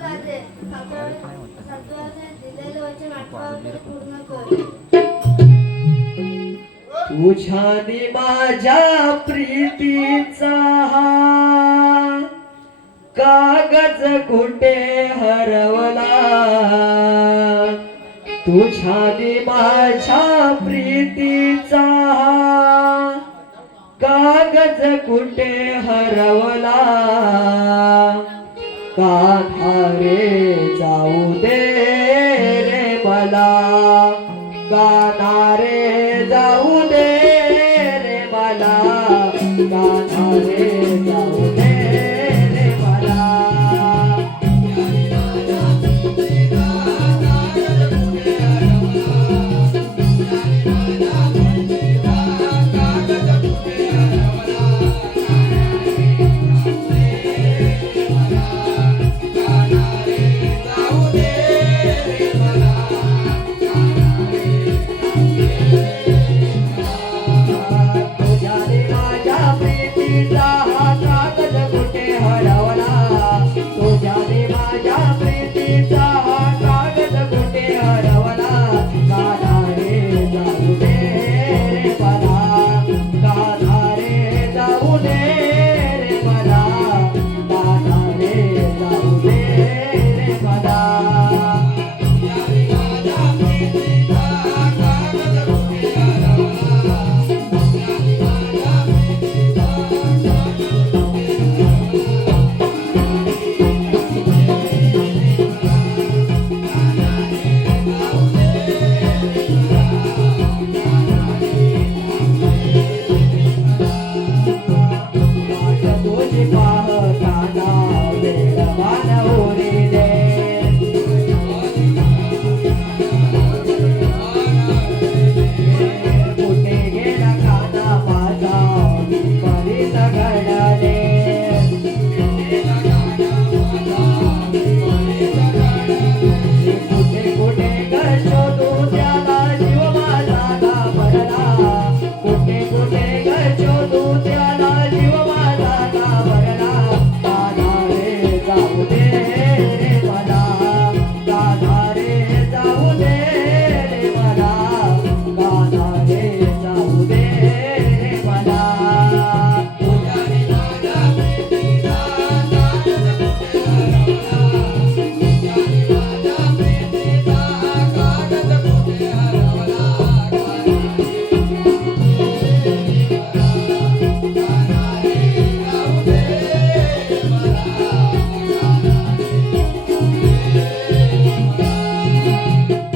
राजे दिलेले वचन पूर्ण कर तुझ्याने माझ्या प्रीतीचा हा कागज कुठे हरवला. तुझ्याने माझ्या प्रीतीचा हा कागज कुठे हरवला. का कान्हारे जाऊ दे रे मला कान्हारे